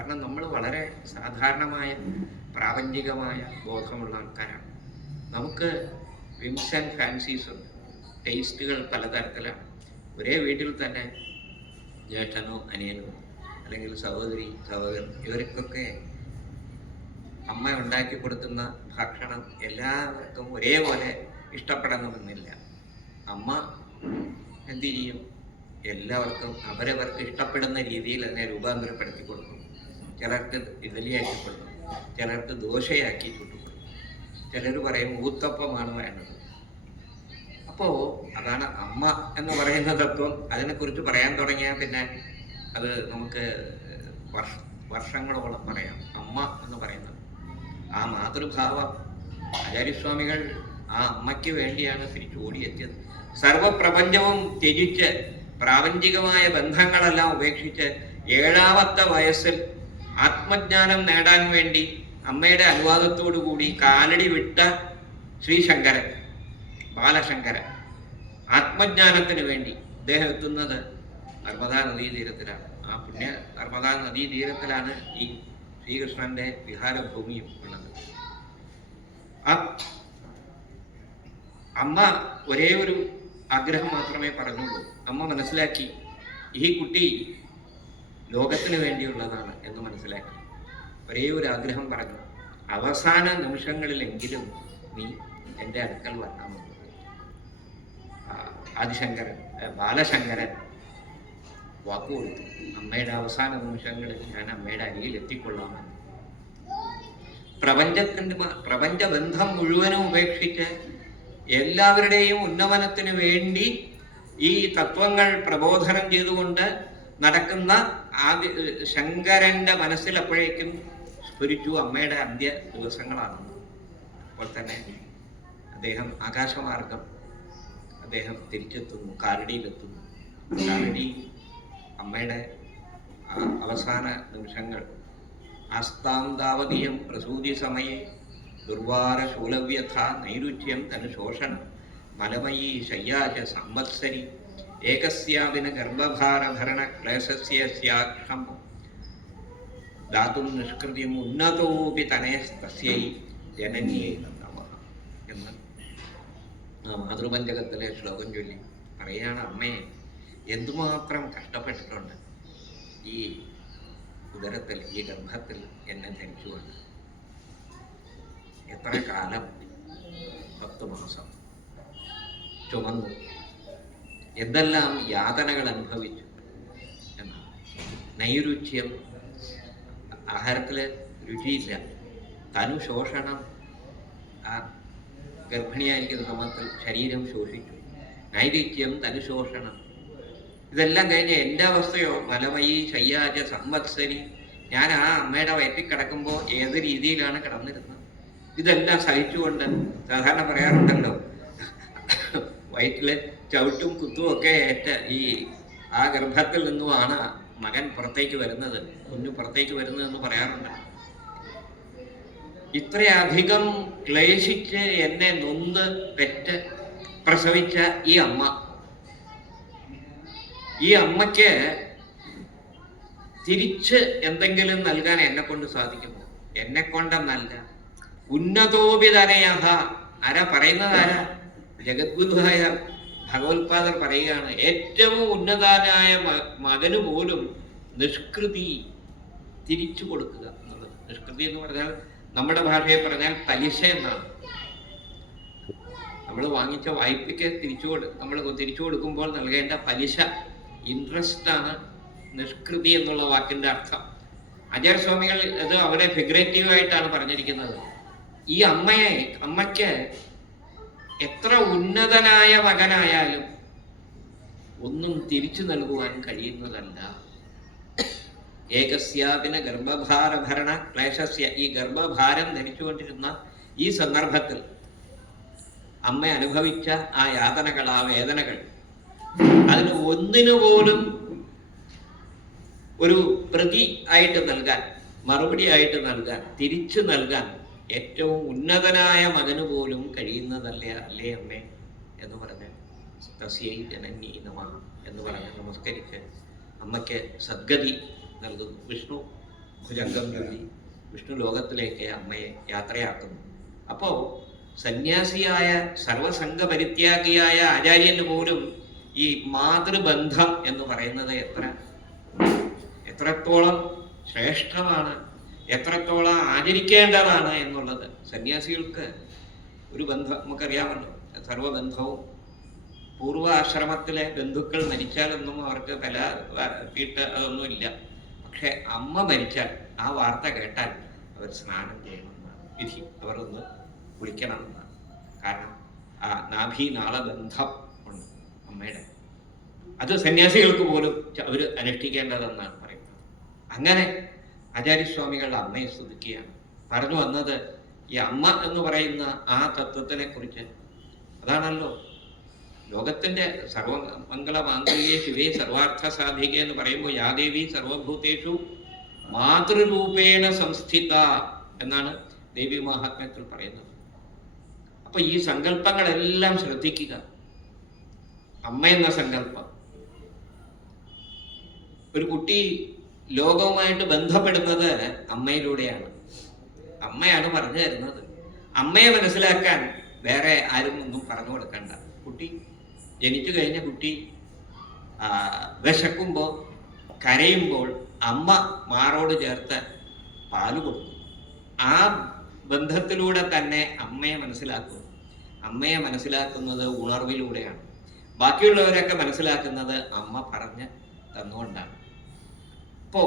കാരണം നമ്മൾ വളരെ സാധാരണമായ പ്രാപഞ്ചികമായ ബോധമുള്ള ആൾക്കാരാണ്. നമുക്ക് വിംസ് ആൻഡ് ഫാൻസീസ് ടേസ്റ്റുകൾ പലതരത്തിലാണ്. ഒരേ വീട്ടിൽ തന്നെ ജ്യേഷ്ഠനോ അനിയനോ അല്ലെങ്കിൽ സഹോദരി സഹോദരൻ ഇവർക്കൊക്കെ അമ്മ ഉണ്ടാക്കി കൊടുക്കുന്ന ഭക്ഷണം എല്ലാവർക്കും ഒരേപോലെ ഇഷ്ടപ്പെടണമെന്നില്ല. അമ്മ എന്ത് ചെയ്യും? എല്ലാവർക്കും അവരവർക്ക് ഇഷ്ടപ്പെടുന്ന രീതിയിൽ അതിനെ രൂപാന്തരപ്പെടുത്തി കൊടുക്കും. ചിലർക്ക് ഇഡലിയാക്കി കൊടുക്കും ചിലർക്ക് ദോശയാക്കി ചുട്ടുകൊടുക്കും ചിലർ പറയും ഊത്തപ്പമാണ് വേണ്ടത്. അപ്പോൾ അതാണ് അമ്മ എന്ന് പറയുന്ന തത്വം. അതിനെക്കുറിച്ച് പറയാൻ തുടങ്ങിയാൽ പിന്നെ അത് നമുക്ക് വർഷ വർഷങ്ങളോളം പറയാം. അമ്മ എന്ന് പറയുന്നത്. ആ മാതൃഭാവം ആചാര്യസ്വാമികൾ ആ അമ്മയ്ക്ക് വേണ്ടിയാണ് തിരിച്ചു ഓടിയെത്തിയത്. സർവപ്രപഞ്ചവും ത്യജിച്ച് പ്രാപഞ്ചികമായ ബന്ധങ്ങളെല്ലാം ഉപേക്ഷിച്ച് ഏഴാമത്തെ വയസ്സിൽ ആത്മജ്ഞാനം നേടാൻ വേണ്ടി അമ്മയുടെ അനുവാദത്തോടു കൂടി കാലടി വിട്ട ശ്രീശങ്കരൻ ബാലശങ്കരൻ. ആത്മജ്ഞാനത്തിന് വേണ്ടി അദ്ദേഹം എത്തുന്നത് നർമ്മദാ നദീതീരത്തിലാണ് ആ പുണ്യ നർമ്മദാ നദീതീരത്തിലാണ് ഈ ശ്രീകൃഷ്ണന്റെ വിഹാരഭൂമിയും ഉള്ളത്. അമ്മ ഒരേ ഒരു ആഗ്രഹം മാത്രമേ പറഞ്ഞുള്ളൂ. അമ്മ മനസ്സിലാക്കി ഈ കുട്ടി ലോകത്തിന് വേണ്ടിയുള്ളതാണ് എന്ന് മനസ്സിലാക്കി. ഒരേ ഒരു ആഗ്രഹം പറഞ്ഞു. അവസാന നിമിഷങ്ങളിലെങ്കിലും നീ എന്റെ അടുക്കൽ വരണം ആദിശങ്കരൻ ബാലശങ്കരൻ വാക്കു കൊടുത്തു. അമ്മയുടെ അവസാന നിമിഷങ്ങളിൽ ഞാൻ അമ്മയുടെ അരിയിൽ എത്തിക്കൊള്ളാമെന്ന്. പ്രപഞ്ചത്തിന്റെ പ്രപഞ്ചബന്ധം മുഴുവനും ഉപേക്ഷിച്ച് എല്ലാവരുടെയും ഉന്നമനത്തിന് വേണ്ടി ഈ തത്വങ്ങൾ പ്രബോധനം ചെയ്തുകൊണ്ട് നടക്കുന്ന ആദ്യ ശങ്കരന്റെ മനസ്സിൽ അപ്പോഴേക്കും സ്ഫുരിച്ചു അമ്മയുടെ അന്ത്യ ദിവസങ്ങളാണെന്ന് അപ്പോൾ തന്നെ അദ്ദേഹം ആകാശമാർഗം അദ്ദേഹം തിരിച്ചെത്തുന്നു കാരടിയിലെത്തുന്നു കാരടി അമ്മയുടെ അവസാന നിമിഷങ്ങൾ. ആസ്താന്താവതീയം പ്രസൂതി സമയെ ദുർവാര ശൂലവ്യഥ നൈരുച്യം തനുശോഷണം മലമയി ശയ്യാച സംവത്സരി ഏകസ്യാവിന ഗർഭഭാരഭരണ ക്ലേശസ്യ സ്യാക്ഷം ദാതും നിഷ്കൃത്യം ഉന്നതോപി തനയസ്തസ്യൈ ജനനിയേ നമഃ എന്ന് ആ മാതൃപഞ്ചകത്തിലെ ശ്ലോകം ചൊല്ലി പറയാണ് അമ്മയെ എന്തുമാത്രം കഷ്ടപ്പെട്ടിട്ടുണ്ട് ഈ ഉദരത്തിൽ ഈ ഗർഭത്തിൽ എന്നെ ധരിച്ചുകൊണ്ട്? എത്ര കാലം? പത്ത് മാസം. ചുമന്നു. എന്തെല്ലാം യാതനകൾ അനുഭവിച്ചു എന്നാണ് നൈരുച്യം ആഹാരത്തിൽ രുചിയില്ല. തനു ശോഷണം ആ ഗർഭിണിയായിരിക്കുന്ന സമയത്തിൽ ശരീരം ശോഷിച്ചു. നൈരുച്യം തനുശോഷണം ഇതെല്ലാം കഴിഞ്ഞ് എന്റെ അവസ്ഥയോ? മലമയി ശയ്യാജ സംവത്സരി. ഞാൻ ആ അമ്മയുടെ വയറ്റിൽ കിടക്കുമ്പോൾ ഏത് രീതിയിലാണ് കിടന്നിരുന്നത്? ഇതെല്ലാം സഹിച്ചുകൊണ്ട് സാധാരണ പറയാറുണ്ടല്ലോ. വയറ്റിൽ ചവിട്ടും കുത്തും ഒക്കെ ഏറ്റ ഈ ആ ഗർഭത്തിൽ നിന്നുമാണ് മകൻ പുറത്തേക്ക് വരുന്നത്. കുഞ്ഞു പുറത്തേക്ക് വരുന്നതെന്ന് പറയാറുണ്ട്. ഇത്രയധികം ക്ലേശിച്ച് എന്നെ നൊന്ത് പെറ്റ് പ്രസവിച്ച ഈ അമ്മ. ഈ അമ്മയ്ക്ക് തിരിച്ച് എന്തെങ്കിലും നൽകാൻ എന്നെ കൊണ്ട് സാധിക്കുമോ? എന്നെ കൊണ്ടെന്നല്ല ഉന്നതോപിതനയഹ. ആരാ പറയുന്നത് ആരാ? ജഗദ്ഗുരുവായ ഭഗവത്പാദർ പറയുകയാണ് ഏറ്റവും ഉന്നതനായ മകന് പോലും നിഷ്കൃതി തിരിച്ചു കൊടുക്കുക എന്നുള്ളത്. നിഷ്കൃതി എന്ന് പറഞ്ഞാൽ നമ്മുടെ ഭാഷയെ പറഞ്ഞാൽ പലിശ എന്നാണ്. നമ്മൾ വാങ്ങിച്ച വായ്പയ്ക്ക് തിരിച്ചു കൊടു നമ്മൾ തിരിച്ചു കൊടുക്കുമ്പോൾ നൽകേണ്ട പലിശ ഇൻട്രസ്റ്റ് ആണ് നിഷ്കൃതി എന്നുള്ള വാക്കിന്റെ അർത്ഥം. ആചാര്യസ്വാമികൾ ഇത് അവിടെ ഫിഗറേറ്റീവായിട്ടാണ് പറഞ്ഞിരിക്കുന്നത്. ഈ അമ്മയെ അമ്മയ്ക്ക് എത്ര ഉന്നതനായ മകനായാലും ഒന്നും തിരിച്ചു നൽകുവാൻ കഴിയുന്നതല്ല. ഏകസ്യാപിന ഗർഭഭാരഭരണ ക്ലേശസ്യ. ഈ ഗർഭഭാരം ധരിച്ചുകൊണ്ടിരുന്ന ഈ സന്ദർഭത്തിൽ അമ്മ അനുഭവിച്ച ആ യാതനകൾ ആ വേദനകൾ അതിന് ഒന്നിനു പോലും ഒരു പ്രതി ആയിട്ട് നൽകാൻ മറുപടി ആയിട്ട് നൽകാൻ തിരിച്ചു നൽകാൻ ഏറ്റവും ഉന്നതനായ മകന് പോലും കഴിയുന്നതല്ല അല്ലേ അമ്മേ എന്ന് പറഞ്ഞ് തസ്യൈ ജനന്യൈ നമ എന്ന് പറഞ്ഞ് നമസ്കരിച്ച് അമ്മയ്ക്ക് സദ്ഗതി നൽകുന്നു. വിഷ്ണു ഭുജംഗം നൽകി. വിഷ്ണു ലോകത്തിലേക്ക് അമ്മയെ യാത്രയാക്കുന്നു. അപ്പോൾ സന്യാസിയായ സർവസംഘ പരിത്യാഗിയായ ആചാര്യന് പോലും ഈ മാതൃബന്ധം എന്ന് പറയുന്നത് എത്ര? എത്രത്തോളം ശ്രേഷ്ഠമാണ് എത്രത്തോളം ആചരിക്കേണ്ടതാണ് എന്നുള്ളത്. സന്യാസികൾക്ക് ഒരു ബന്ധം നമുക്കറിയാമല്ലോ. സർവബന്ധവും പൂർവ ആശ്രമത്തിലെ ബന്ധുക്കൾ മരിച്ചാലൊന്നും അവർക്ക് പല കിട്ട അതൊന്നുമില്ല. പക്ഷെ അമ്മ മരിച്ചാൽ ആ വാർത്ത കേട്ടാൽ അവർ സ്നാനം ചെയ്യണമെന്നാണ് വിധി. അവർ ഒന്ന് കുളിക്കണമെന്നാണ് കാരണം ആ നാഭി നാളബന്ധം ഉണ്ട് അമ്മയുടെ. അത് സന്യാസികൾക്ക് പോലും അവർ അനുഷ്ഠിക്കേണ്ടതെന്നാണ് പറയുന്നത്. അങ്ങനെ ആചാര്യസ്വാമികൾ അമ്മയെ സ്തുതിക്കുകയാണ്. പറഞ്ഞു വന്നത് ഈ അമ്മ എന്ന് പറയുന്ന ആ തത്വത്തിനെ കുറിച്ച്. അതാണല്ലോ. ലോകത്തിന്റെ സർവ മംഗളമാംഗല്യ ശിവേ സർവാർത്ഥ സാധിക എന്ന് പറയുമ്പോൾ യാദേവി സർവഭൂതേഷു മാതൃരൂപേണ സംസ്ഥിത എന്നാണ് ദേവി മഹാത്മ്യത്തിൽ പറയുന്നത്. അപ്പൊ ഈ സങ്കല്പങ്ങളെല്ലാം ശ്രദ്ധിക്കുക. അമ്മ എന്ന സങ്കല്പം. ഒരു കുട്ടി ലോകവുമായിട്ട് ബന്ധപ്പെടുന്നത് അമ്മയിലൂടെയാണ്. അമ്മയാണ് പറഞ്ഞു തരുന്നത്. അമ്മയെ മനസ്സിലാക്കാൻ വേറെ ആരും ഒന്നും പറഞ്ഞു കൊടുക്കണ്ട. കുട്ടി ജനിച്ചു കഴിഞ്ഞ കുട്ടി വിശക്കുമ്പോൾ കരയുമ്പോൾ അമ്മ മാറോട് ചേർത്ത് പാൽ കൊടുക്കും. ആ ബന്ധത്തിലൂടെ തന്നെ അമ്മയെ മനസ്സിലാക്കുന്നു അമ്മയെ മനസ്സിലാക്കുന്നത് ഉണർവിലൂടെയാണ്. ബാക്കിയുള്ളവരൊക്കെ മനസ്സിലാക്കുന്നത് അമ്മ പറഞ്ഞ് തന്നുകൊണ്ടാണ്. അപ്പോ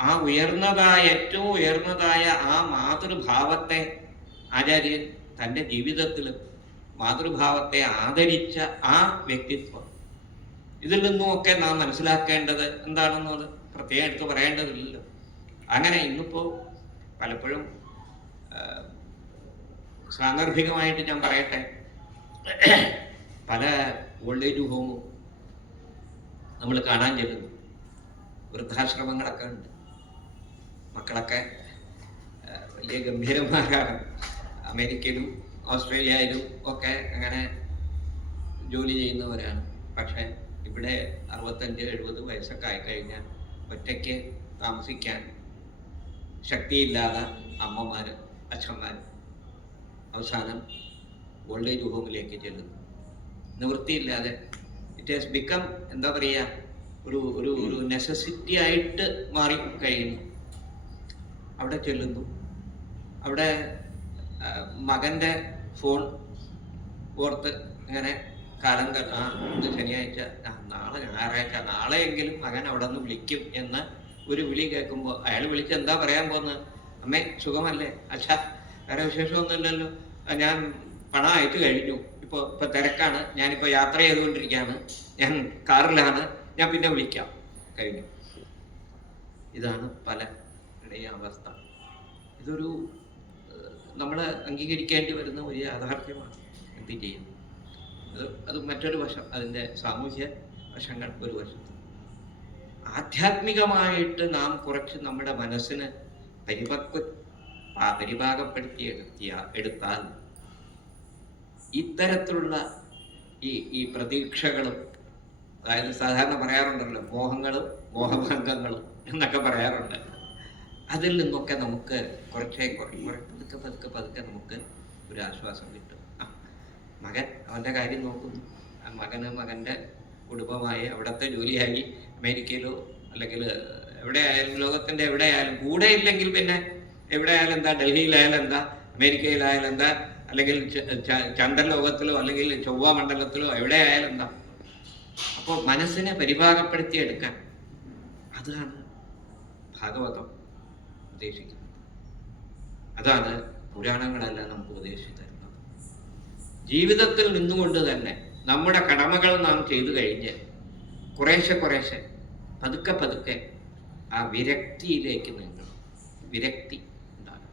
ആ ഉയർന്നതായ ഏറ്റവും ഉയർന്നതായ ആ മാതൃഭാവത്തെ ആചാര്യൻ തന്റെ ജീവിതത്തിലും മാതൃഭാവത്തെ ആദരിച്ച ആ വ്യക്തിത്വം. ഇതിൽ നിന്നുമൊക്കെ നാം മനസ്സിലാക്കേണ്ടത് എന്താണെന്നത് പ്രത്യേകം എടുത്ത് പറയേണ്ടതില്ലല്ലോ. അങ്ങനെ ഇന്നിപ്പോൾ പലപ്പോഴും സാന്ദർഭികമായിട്ട് ഞാൻ പറയട്ടെ പല ഓൾഡ് ഏജ് ഹോമും നമ്മൾ കാണാൻ ചെല്ലുന്നു. വൃദ്ധാശ്രമങ്ങളൊക്കെ ഉണ്ട്. മക്കളൊക്കെ വലിയ ഗംഭീരന്മാരാണ്. അമേരിക്കയിലും ഓസ്ട്രേലിയയിലും ഒക്കെ അങ്ങനെ ജോലി ചെയ്യുന്നവരാണ്. പക്ഷേ ഇവിടെ അറുപത്തഞ്ച് എഴുപത് വയസ്സൊക്കെ ആയിക്കഴിഞ്ഞാൽ ഒറ്റയ്ക്ക് താമസിക്കാൻ ശക്തിയില്ലാതെ അമ്മമാർ അച്ഛന്മാർ അവസാനം ഓൾഡ് ഏജ് ഹോമിലേക്ക് ചെല്ലുന്നു. നിവൃത്തിയില്ലാതെ. ഇറ്റ് ഹാസ് ബിക്കം എന്താ പറയുക ഒരു ഒരു ഒരു നെസസിറ്റി ആയിട്ട് മാറി കഴിയുന്നു. അവിടെ ചെല്ലുന്നു. അവിടെ മകന്റെ മകന്റെ ഫോൺ ഓർത്ത് ഇങ്ങനെ കാലം ആ ഇന്ന് ശനിയാഴ്ച നാളെ ഞായറാഴ്ച നാളെയെങ്കിലും മകൻ അവിടെ നിന്ന് വിളിക്കും എന്ന് ഒരു വിളി കേൾക്കുമ്പോൾ അയാൾ വിളിച്ച് എന്താ പറയാൻ പോകുന്നത്? അമ്മേ സുഖമല്ലേ? അച്ഛാ വേറെ വിശേഷമൊന്നുമില്ലല്ലോ. ഞാൻ പണം അയച്ചു കഴിഞ്ഞു. ഇപ്പോൾ ഇപ്പോൾ തിരക്കാണ്. ഞാനിപ്പോൾ യാത്ര ചെയ്തുകൊണ്ടിരിക്കുകയാണ്. ഞാൻ കാറിലാണ്. ഞാൻ പിന്നെ വിളിക്കാം. കഴിഞ്ഞു. ഇതാണ് പലരുടെയും അവസ്ഥ. ഇതൊരു നമ്മൾ അംഗീകരിക്കേണ്ടി വരുന്ന ഒരു യാഥാർത്ഥ്യമാണ് എന്ത് ചെയ്യും അത് അത് മറ്റൊരു വശം അതിന്റെ സാമൂഹ്യ വശങ്ങൾ ഒരു വശത്ത്. ആധ്യാത്മികമായിട്ട് നാം കുറച്ച് നമ്മുടെ മനസ്സിന് പരിപക്വ പരിപാകപ്പെടുത്തി എടുത്തിയ എടുത്താൽ ഇത്തരത്തിലുള്ള ഈ ഈ പ്രതീക്ഷകളും അതായത് സാധാരണ പറയാറുണ്ടല്ലോ മോഹങ്ങളും മോഹഭംഗങ്ങളും എന്നൊക്കെ പറയാറുണ്ട്. അതിൽ നിന്നൊക്കെ നമുക്ക് കുറച്ചേ കുറേ കുറെ പതുക്കെ പതുക്കെ പതുക്കെ നമുക്ക് ഒരു ആശ്വാസം കിട്ടും. മകൻ അവന്റെ കാര്യം നോക്കുന്നു. ആ മകന് മകന്റെ കുടുംബമായി അവിടുത്തെ ജോലിയായി. അമേരിക്കയിലോ അല്ലെങ്കിൽ എവിടെയായാലും ലോകത്തിന്റെ എവിടെ ആയാലും കൂടെ ഇല്ലെങ്കിൽ പിന്നെ എവിടെയായാലും എന്താ? ഡൽഹിയിലായാലും എന്താ? അമേരിക്കയിലായാലും എന്താ? അല്ലെങ്കിൽ ചന്ദ്രലോകത്തിലോ അല്ലെങ്കിൽ ചൊവ്വ മണ്ഡലത്തിലോ എവിടെയായാലും എന്താ? അപ്പോൾ മനസ്സിനെ പരിഭാഗപ്പെടുത്തി എടുക്കാൻ അതാണ് ഭാഗവതം ഉദ്ദേശിക്കുന്നത്. അതാണ് പുരാണങ്ങളെല്ലാം നമുക്ക് ഉപദേശിച്ചു തരുന്നത്. ജീവിതത്തിൽ നിന്നുകൊണ്ട് തന്നെ നമ്മുടെ കടമകൾ നാം ചെയ്തു കഴിഞ്ഞ് കുറേശ്ശെ കുറേശ്ശെ പതുക്കെ പതുക്കെ ആ വിരക്തിയിലേക്ക് നീങ്ങണം. വിരക്തി ഉണ്ടാകും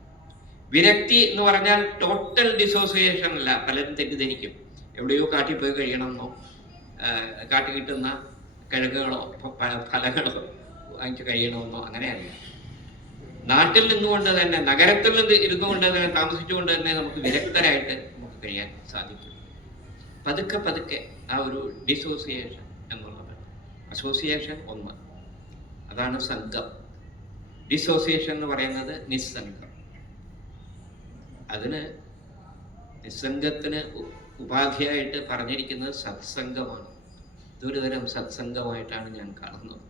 വിരക്തി എന്ന് പറഞ്ഞാൽ ടോട്ടൽ ഡിസോസിയേഷൻ അല്ല. പലരും തെറ്റിദ്ധരിക്കും. എവിടെയോ കാട്ടിപ്പോയി കഴിയണമെന്നോ ആഹ് കാട്ടിൽ കിട്ടുന്ന കിഴങ്ങുകളോ ഫലങ്ങളോ വാങ്ങിച്ച് കഴിയണമെന്നോ അങ്ങനെയല്ല. നാട്ടിൽ നിന്നുകൊണ്ട് തന്നെ നഗരത്തിൽ നിന്ന് ഇരുന്നുകൊണ്ട് തന്നെ താമസിച്ചുകൊണ്ട് തന്നെ നമുക്ക് വിരക്തരായിട്ട് നമുക്ക് കഴിയാൻ സാധിക്കും. പതുക്കെ പതുക്കെ ആ ഒരു ഡിസോസിയേഷൻ എന്നുള്ളത് അസോസിയേഷൻ ഒന്ന്. അതാണ് സംഘം. ഡിസോസിയേഷൻ എന്ന് പറയുന്നത് നിസ്സംഗം അതിന് നിസ്സംഗത്തിന് ഉപാധിയായിട്ട് പറഞ്ഞിരിക്കുന്നത് സത്സംഗമാണ്. ഇതൊരു തരം സത്സംഗമായിട്ടാണ് ഞാൻ കാണുന്നത്.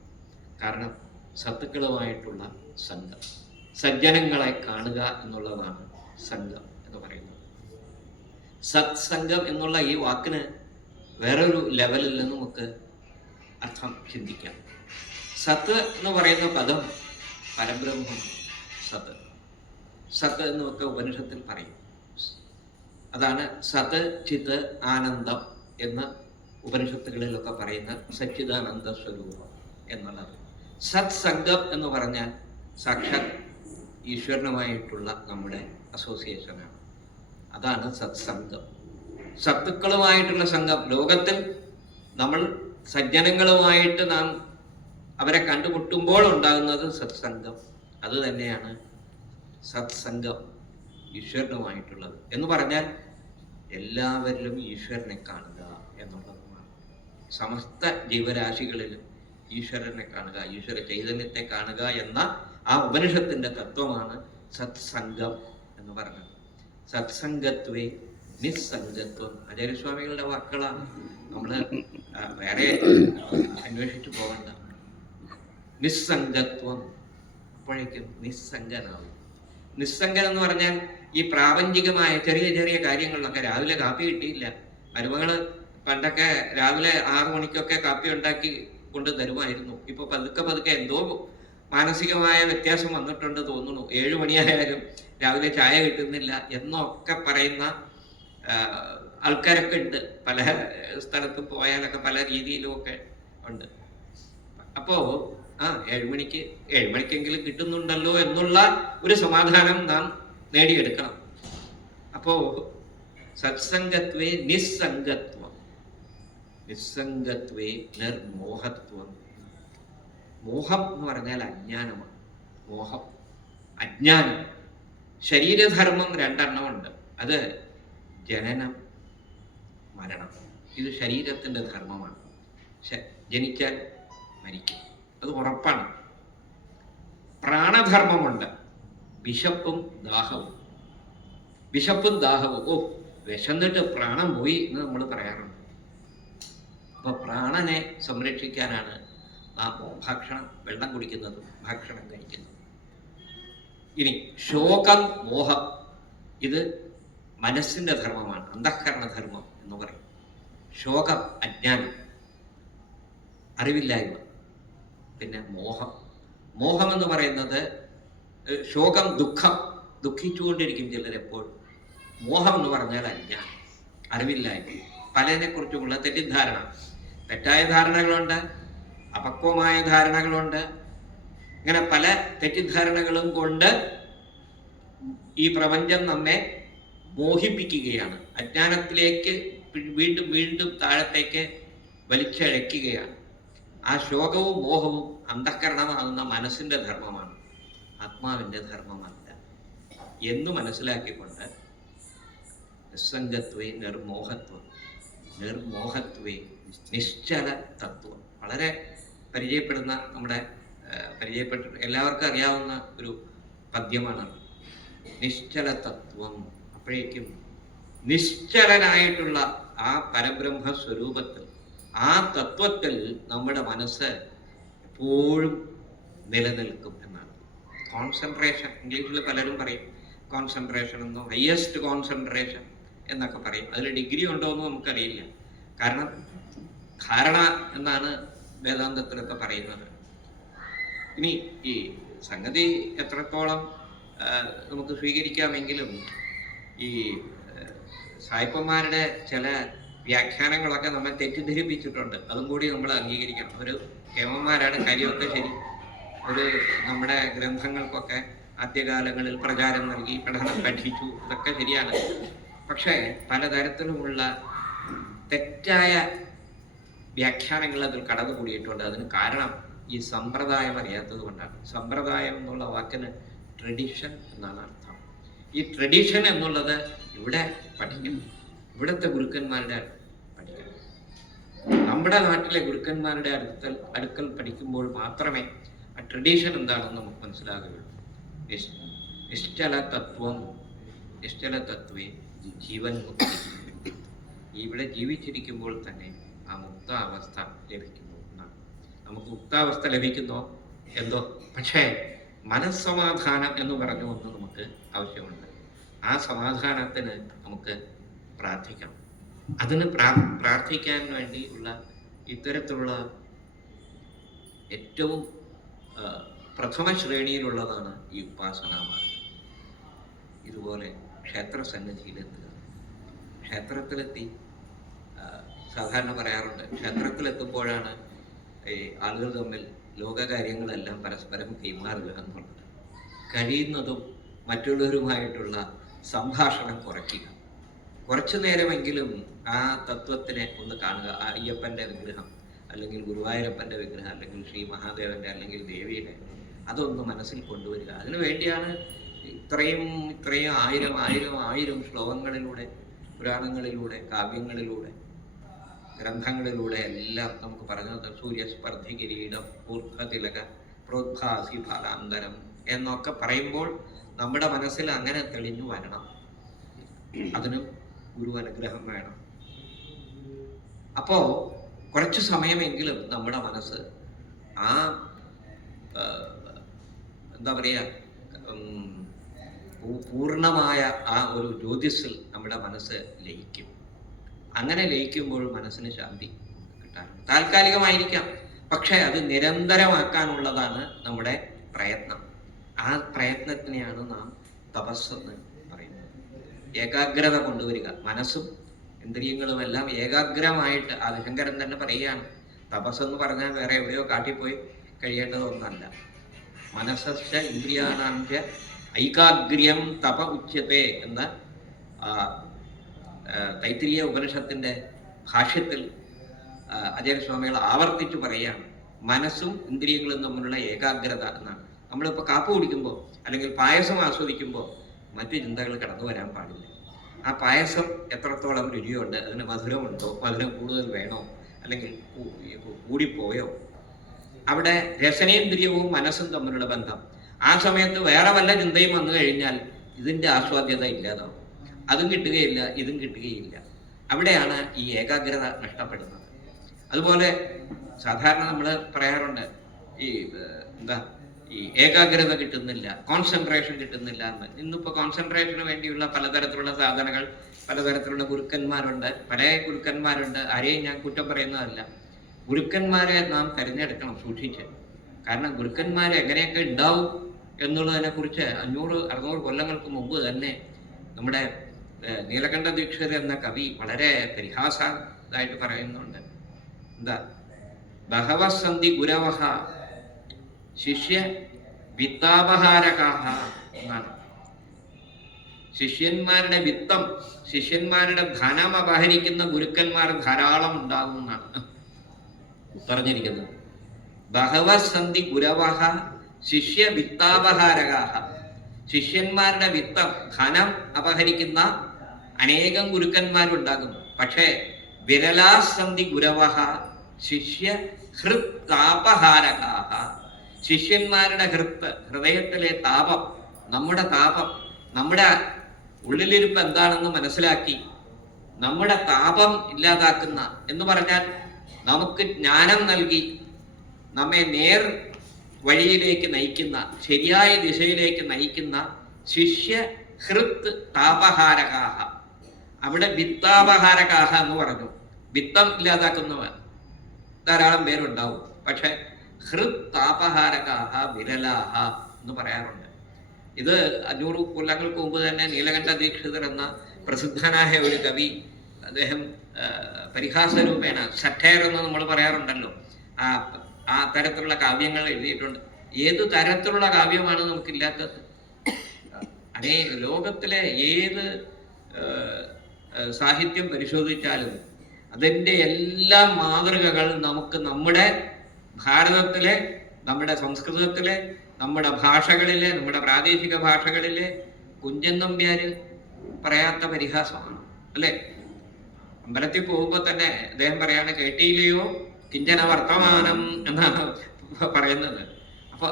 കാരണം സത്തുക്കളുമായിട്ടുള്ള സംഘം. സജ്ജനങ്ങളെ കാണുക എന്നുള്ളതാണ് സംഘം എന്ന് പറയുന്നത്. സത്സംഗം എന്നുള്ള ഈ വാക്കിന് വേറൊരു ലെവലിൽ നിന്ന് നമുക്ക് അർത്ഥം ചിന്തിക്കാം. സത്ത് എന്ന് പറയുന്ന പദം പരബ്രഹ്മം സത്ത്. സത്ത് എന്നൊക്കെ ഉപനിഷത്തിൽ പറയും. അതാണ് സത് ചിത് ആനന്ദം എന്ന് ഉപനിഷത്തുകളിലൊക്കെ പറയുന്ന സച്ചിദാനന്ദ സ്വരൂപം എന്നുള്ളത്. സത്സംഗം എന്ന് പറഞ്ഞാൽ സാക്ഷാത് ഈശ്വരനുമായിട്ടുള്ള നമ്മുടെ അസോസിയേഷനാണ് അതാണ് സത്സംഗം സത്തുക്കളുമായിട്ടുള്ള സംഘം. ലോകത്തിൽ നമ്മൾ സജ്ജനങ്ങളുമായിട്ട് നാം അവരെ കണ്ടുമുട്ടുമ്പോൾ ഉണ്ടാകുന്നത് സത്സംഗം അത് തന്നെയാണ് സത്സംഗം ഈശ്വരനുമായിട്ടുള്ളത്. എന്ന് പറഞ്ഞാൽ എല്ലാവരിലും ഈശ്വരനെ കാണുക എന്നുള്ളതുമാണ് സമസ്ത ജീവരാശികളിലും ഈശ്വരനെ കാണുക ഈശ്വര ചൈതന്യത്തെ കാണുക എന്ന ആ ഉപനിഷത്തിന്റെ തത്വമാണ് സത്സംഗം എന്ന് പറഞ്ഞത്. സത്സംഗത്വേ നിസ്സംഗത്വം. ആചാര്യസ്വാമികളുടെ വാക്കുകളാണ്. നമ്മൾ വേറെ അന്വേഷിച്ചു പോകണ്ട. നിസ്സംഗത്വം. അപ്പോഴേക്കും നിസ്സംഗനാവും. നിസ്സംഗൻ എന്ന് പറഞ്ഞാൽ ഈ പ്രാപഞ്ചികമായ ചെറിയ ചെറിയ കാര്യങ്ങളിലൊക്കെ രാവിലെ കാപ്പി കിട്ടിയില്ല. മരുമകൾ പണ്ടൊക്കെ രാവിലെ ആറു മണിക്കൊക്കെ കാപ്പി ഉണ്ടാക്കി കൊണ്ട് തരുമായിരുന്നു. ഇപ്പൊ പതുക്കെ പതുക്കെ എന്തോ മാനസികമായ വ്യത്യാസം വന്നിട്ടുണ്ട് തോന്നുന്നു. ഏഴു മണിയായാലും രാവിലെ ചായ കിട്ടുന്നില്ല എന്നൊക്കെ പറയുന്ന ആൾക്കാരൊക്കെ ഉണ്ട്. പല സ്ഥലത്തും പോയാലൊക്കെ പല രീതിയിലും ഒക്കെ ഉണ്ട്. അപ്പോ ആ ഏഴുമണിക്ക് ഏഴുമണിക്കെങ്കിലും കിട്ടുന്നുണ്ടല്ലോ എന്നുള്ള ഒരു സമാധാനം നാം നേടിയെടുക്കണം. അപ്പോ സത്സംഗത്വേ നിസ്സംഗത്വം. നിസ്സംഗത്വേ നിർമോഹത്വം. മോഹം എന്ന് പറഞ്ഞാൽ അജ്ഞാനമാണ്. മോഹം അജ്ഞാനം. ശരീരധർമ്മം രണ്ടെണ്ണമുണ്ട്. അത് ജനനം മരണം. ഇത് ശരീരത്തിന്റെ ധർമ്മമാണ്. ജനിച്ചാൽ മരിക്കും. അത് ഉറപ്പാണ്. പ്രാണധർമ്മമുണ്ട്. വിശപ്പും ദാഹവും. വിശപ്പും ദാഹവും. ഓ വിശന്നിട്ട് പ്രാണം പോയി എന്ന് നമ്മൾ പറയാറുണ്ട്. അപ്പോൾ പ്രാണനെ സംരക്ഷിക്കാനാണ് നാം ഭക്ഷണം വെള്ളം കുടിക്കുന്നതും ഭക്ഷണം കഴിക്കുന്നതും. ഇനി ശോകം മോഹം ഇത് മനസ്സിന്റെ ധർമ്മമാണ് അന്ധകരണ ധർമ്മം എന്ന് പറയും. ശോകം അജ്ഞാനം അറിവില്ലായ്മ പിന്നെ മോഹം. മോഹം എന്ന് പറയുന്നത് ശോകം ദുഃഖം ദുഃഖിച്ചുകൊണ്ടിരിക്കും ചിലരെപ്പോഴും മോഹം എന്ന് പറഞ്ഞാൽ അജ്ഞാനം അറിവില്ലായ്മ. പലതിനെ കുറിച്ചുമുള്ള തെറ്റിദ്ധാരണ. തെറ്റായ ധാരണകളുണ്ട് അപക്വമായ ധാരണകളുണ്ട്. ഇങ്ങനെ പല തെറ്റിദ്ധാരണകളും കൊണ്ട് ഈ പ്രപഞ്ചം നമ്മെ മോഹിപ്പിക്കുകയാണ്. അജ്ഞാനത്തിലേക്ക് വീണ്ടും വീണ്ടും താഴത്തേക്ക് വലിച്ചഴയ്ക്കുകയാണ്. ആ ശോകവും മോഹവും അന്ധകരണമാകുന്ന മനസ്സിന്റെ ധർമ്മമാണ്. ആത്മാവിന്റെ ധർമ്മമല്ല. എന്ന് മനസ്സിലാക്കിക്കൊണ്ട് നിസ്സംഗത്വേ നിർമോഹത്വം നിർമോഹത്വേ നിശ്ചല തത്വം. വളരെ പരിചയപ്പെടുന്ന നമ്മുടെ പരിചയപ്പെട്ട എല്ലാവർക്കും അറിയാവുന്ന ഒരു പദ്യമാണ് നിശ്ചല തത്വം. അപ്പോഴേക്കും നിശ്ചലനായിട്ടുള്ള ആ പരബ്രഹ്മ സ്വരൂപത്തിൽ ആ തത്വത്തിൽ നമ്മുടെ മനസ്സ് എപ്പോഴും നിലനിൽക്കും. കോൺസെൻട്രേഷൻ ഇംഗ്ലീഷിൽ പലരും പറയും കോൺസെൻട്രേഷൻ എന്നോ ഹയസ്റ്റ് കോൺസെൻട്രേഷൻ എന്നൊക്കെ പറയും. അതിൽ ഡിഗ്രി ഉണ്ടോ എന്ന് നമുക്കറിയില്ല. കാരണം ധാരണ എന്നാണ് വേദാന്തത്തിലൊക്കെ പറയുന്നത്. ഇനി ഈ സംഗതി എത്രത്തോളം നമുക്ക് സ്വീകരിക്കാമെങ്കിലും ഈ സായിപ്പന്മാരുടെ ചില വ്യാഖ്യാനങ്ങളൊക്കെ നമ്മെ തെറ്റിദ്ധരിപ്പിച്ചിട്ടുണ്ട്. അതും കൂടി നമ്മൾ അംഗീകരിക്കണം. ഒരു കേമന്മാരാണ് കാര്യമൊക്കെ ശരി. ഒരു നമ്മുടെ ഗ്രന്ഥങ്ങൾക്കൊക്കെ ആദ്യകാലങ്ങളിൽ പ്രചാരം നൽകി പഠനം പഠിച്ചു ഇതൊക്കെ ശരിയാണ്. പക്ഷേ പലതരത്തിലുമുള്ള തെറ്റായ വ്യാഖ്യാനങ്ങൾ അതിൽ കടന്നുകൂടിയിട്ടുണ്ട്. അതിന് കാരണം ഈ സമ്പ്രദായം അറിയാത്തത് കൊണ്ടാണ്. സമ്പ്രദായം എന്നുള്ള വാക്കിന് ട്രഡീഷൻ എന്നാണ് അർത്ഥം. ഈ ട്രഡീഷൻ എന്നുള്ളത് ഇവിടെ പഠിക്കണം ഇവിടുത്തെ ഗുരുക്കന്മാരുടെ പഠിക്കണം. നമ്മുടെ നാട്ടിലെ ഗുരുക്കന്മാരുടെ അടുത്തൽ അടുക്കൽ പഠിക്കുമ്പോൾ മാത്രമേ ട്രഡീഷൻ എന്താണെന്ന് നമുക്ക് മനസ്സിലാകുകയുള്ളൂ നിശ് നിശ്ചല തത്വം നിശ്ചല തത്വേ ജീവൻ മുക്തി. ഇവിടെ ജീവിച്ചിരിക്കുമ്പോൾ തന്നെ ആ മുക്താവസ്ഥ ലഭിക്കുന്നു എന്നാണ്. നമുക്ക് മുക്താവസ്ഥ ലഭിക്കുന്നോ? എന്തോ? പക്ഷേ മനസ്സമാധാനം എന്ന് പറഞ്ഞു ഒന്ന് നമുക്ക് ആവശ്യമുണ്ട്. ആ സമാധാനത്തിന് നമുക്ക് പ്രാർത്ഥിക്കാം. അതിന് പ്രാ പ്രാർത്ഥിക്കാൻ വേണ്ടിയുള്ള ഇത്തരത്തിലുള്ള ഏറ്റവും പ്രഥമ ശ്രേണിയിലുള്ളതാണ് ഈ ഉപാസനാമാർഗം ഇതുപോലെ ക്ഷേത്ര സന്നിധിയിലെത്തുക ക്ഷേത്രത്തിലെത്തി സാധാരണ പറയാറുണ്ട് ക്ഷേത്രത്തിലെത്തുമ്പോഴാണ് ഈ ആളുകൾ തമ്മിൽ ലോകകാര്യങ്ങളെല്ലാം പരസ്പരം കൈമാറുക എന്നുള്ളത്. കഴിയുന്നതും മറ്റുള്ളവരുമായിട്ടുള്ള സംഭാഷണം കുറയ്ക്കുക. കുറച്ചു നേരമെങ്കിലും ആ തത്വത്തിനെ ഒന്ന് കാണുക അയ്യപ്പന്റെ വിഗ്രഹം അല്ലെങ്കിൽ ഗുരുവായൂരപ്പന്റെ വിഗ്രഹം അല്ലെങ്കിൽ ശ്രീ മഹാദേവന്റെ അല്ലെങ്കിൽ ദേവിയുടെ അതൊന്ന് മനസ്സിൽ കൊണ്ടുവരിക. അതിനു വേണ്ടിയാണ് ഇത്രയും ഇത്രയും ആയിരം ആയിരം ആയിരം ശ്ലോകങ്ങളിലൂടെ പുരാണങ്ങളിലൂടെ കാവ്യങ്ങളിലൂടെ ഗ്രന്ഥങ്ങളിലൂടെ എല്ലാം നമുക്ക് പറഞ്ഞു തന്നത്. സൂര്യസ്പർദ്ധി കിരീടം ഊർദ്ധ തിലക പ്രോത്ഭാസി ഫലാന്തരം എന്നൊക്കെ പറയുമ്പോൾ നമ്മുടെ മനസ്സിൽ അങ്ങനെ തെളിഞ്ഞു വരണം. അതിനും ഗുരു അനുഗ്രഹം വേണം. അപ്പോ കുറച്ചു സമയമെങ്കിലും നമ്മുടെ മനസ്സ് ആ എന്താ പറയുക പൂർണമായ ആ ഒരു ജ്യോതിസിൽ നമ്മുടെ മനസ്സ് ലയിക്കും. അങ്ങനെ ലയിക്കുമ്പോൾ മനസ്സിന് ശാന്തി കിട്ടാറുണ്ട് താൽക്കാലികമായിരിക്കാം. പക്ഷേ അത് നിരന്തരമാക്കാനുള്ളതാണ് നമ്മുടെ പ്രയത്നം. ആ പ്രയത്നത്തിനെയാണ് നാം തപസ്സെന്ന് പറയുന്നത്. ഏകാഗ്രത കൊണ്ടുവരിക. മനസ്സും ഇന്ദ്രിയങ്ങളും എല്ലാം ഏകാഗ്രമായിട്ട് അലഹങ്കരൻ തന്നെ പറയുകയാണ്. തപസ്സെന്ന് പറഞ്ഞാൽ വേറെ എവിടെയോ കാട്ടിപ്പോയി കഴിയേണ്ടതൊന്നല്ല മനസ്സ ഇന്ദ്രിയാനാന്ത്യ ഐകാഗ്ര്യം തപ ഉച്യത്തെ എന്ന തൈത്രീയ ഉപനിഷത്തിന്റെ ഭാഷ്യത്തിൽ അജയസ്വാമികൾ ആവർത്തിച്ചു പറയുകയാണ്. മനസ്സും ഇന്ദ്രിയങ്ങളും തമ്മിലുള്ള ഏകാഗ്രത എന്നാണ്. നമ്മളിപ്പോൾ കാപ്പ് കുടിക്കുമ്പോൾ അല്ലെങ്കിൽ പായസം ആസ്വദിക്കുമ്പോൾ മറ്റു ചിന്തകൾ കടന്നു വരാൻ പാടില്ല. ആ പായസം എത്രത്തോളം രുചിയുണ്ട് അതിന് മധുരമുണ്ടോ മധുരം കൂടുതൽ വേണോ അല്ലെങ്കിൽ കൂടിപ്പോയോ? അവിടെ രസനേന്ദ്രിയവും മനസ്സും തമ്മിലുള്ള ബന്ധം. ആ സമയത്ത് വേറെ വല്ല ചിന്തയും വന്നു കഴിഞ്ഞാൽ ഇതിന്റെ ആസ്വാദ്യത ഇല്ലാതാവും. അതും കിട്ടുകയില്ല ഇതും കിട്ടുകയില്ല. അവിടെയാണ് ഈ ഏകാഗ്രത നഷ്ടപ്പെടുന്നത്. അതുപോലെ സാധാരണ നമ്മൾ പറയാറുണ്ട് ഈ എന്താ ഈ ഏകാഗ്രത കിട്ടുന്നില്ല കോൺസെൻട്രേഷൻ കിട്ടുന്നില്ല എന്ന്. ഇന്നിപ്പോൾ കോൺസെൻട്രേഷന് വേണ്ടിയുള്ള പലതരത്തിലുള്ള സാധനങ്ങൾ പലതരത്തിലുള്ള ഗുരുക്കന്മാരുണ്ട്. പല ഗുരുക്കന്മാരുണ്ട്. ആരെയും ഞാൻ കുറ്റം പറയുന്നതല്ല. ഗുരുക്കന്മാരെ നാം തിരഞ്ഞെടുക്കണം സൂക്ഷിച്ച്. കാരണം ഗുരുക്കന്മാരെ എങ്ങനെയൊക്കെ ഉണ്ടാവും എന്നുള്ളതിനെ കുറിച്ച് അഞ്ഞൂറ് അറുന്നൂറ് കൊല്ലങ്ങൾക്ക് മുമ്പ് തന്നെ നമ്മുടെ നീലകണ്ഠ ദീക്ഷിതർ എന്ന കവി വളരെ പരിഹാസായിട്ട് പറയുന്നുണ്ട്. എന്താ? ബഹവസന്ധി ഗുരവഹ ശിഷ്യ വിത്താപഹാരകാഹ എന്നാണ്. ശിഷ്യന്മാരുടെ വിത്തം ശിഷ്യന്മാരുടെ ധനം അപഹരിക്കുന്ന ഗുരുക്കന്മാർ ധാരാളം ഉണ്ടാകും എന്നാണ് പറഞ്ഞിരിക്കുന്നത്. ബഹവസന്ധി ഗുരവഹ ശിഷ്യ വിത്താപഹാരകാഹ. ശിഷ്യന്മാരുടെ വിത്തം ധനം അപഹരിക്കുന്ന അനേകം ഗുരുക്കന്മാരുണ്ടാകും പക്ഷേ വിരലാസന്ധി ഗുരവഹ ശിഷ്യ ഹൃത് താപഹാരകാഹ ശിഷ്യന്മാരുടെ ഹൃത്ത് ഹൃദയത്തിലെ താപം നമ്മുടെ താപം നമ്മുടെ ഉള്ളിലിരിപ്പ് എന്താണെന്ന് മനസ്സിലാക്കി നമ്മുടെ താപം ഇല്ലാതാക്കുന്ന എന്ന് പറഞ്ഞാൽ നമുക്ക് ജ്ഞാനം നൽകി നമ്മെ നേർ വഴിയിലേക്ക് നയിക്കുന്ന ശരിയായ ദിശയിലേക്ക് നയിക്കുന്ന ശിഷ്യ ഹൃത് താപഹാരകാഹ. അവിടെ വിത്താപഹാരകാഹ എന്ന് പറഞ്ഞു. വിത്തം ഇല്ലാതാക്കുന്നവർ ധാരാളം പേരുണ്ടാവും. പക്ഷെ ഹൃത് താപഹാരകാഹ വിരലാഹ എന്ന് പറയാറുണ്ട്. ഇത് അഞ്ഞൂറ് കൊല്ലങ്ങൾക്ക് മുമ്പ് തന്നെ നീലകണ്ഠ ദീക്ഷിതർ എന്ന പ്രസിദ്ധനായ ഒരു കവി അദ്ദേഹം പരിഹാസ രൂപേണ സറ്റയർ എന്ന് നമ്മൾ പറയാറുണ്ടല്ലോ. ആ ആ തരത്തിലുള്ള കാവ്യങ്ങൾ എഴുതിയിട്ടുണ്ട്. ഏത് തരത്തിലുള്ള കാവ്യമാണ് നമുക്കില്ലാത്തത്? അതേ ലോകത്തിലെ ഏത് സാഹിത്യം പരിശോധിച്ചാലും അതിന്റെ എല്ലാ മാതൃകകൾ നമുക്ക് നമ്മുടെ ഭാരതത്തിലെ നമ്മുടെ സംസ്കൃതത്തിലെ നമ്മുടെ ഭാഷകളിലെ നമ്മുടെ പ്രാദേശിക ഭാഷകളിലെ കുഞ്ചൻ നമ്പ്യാർ പറയാത്ത പരിഹാസമാണ് അല്ലേ? അമ്പലത്തിൽ പോകുമ്പോൾ തന്നെ അദ്ദേഹം പറയാണ് കേട്ടിയില്ലയോ? കിഞ്ചന വർത്തമാനം എന്നാണ് പറയുന്നത്. അപ്പൊ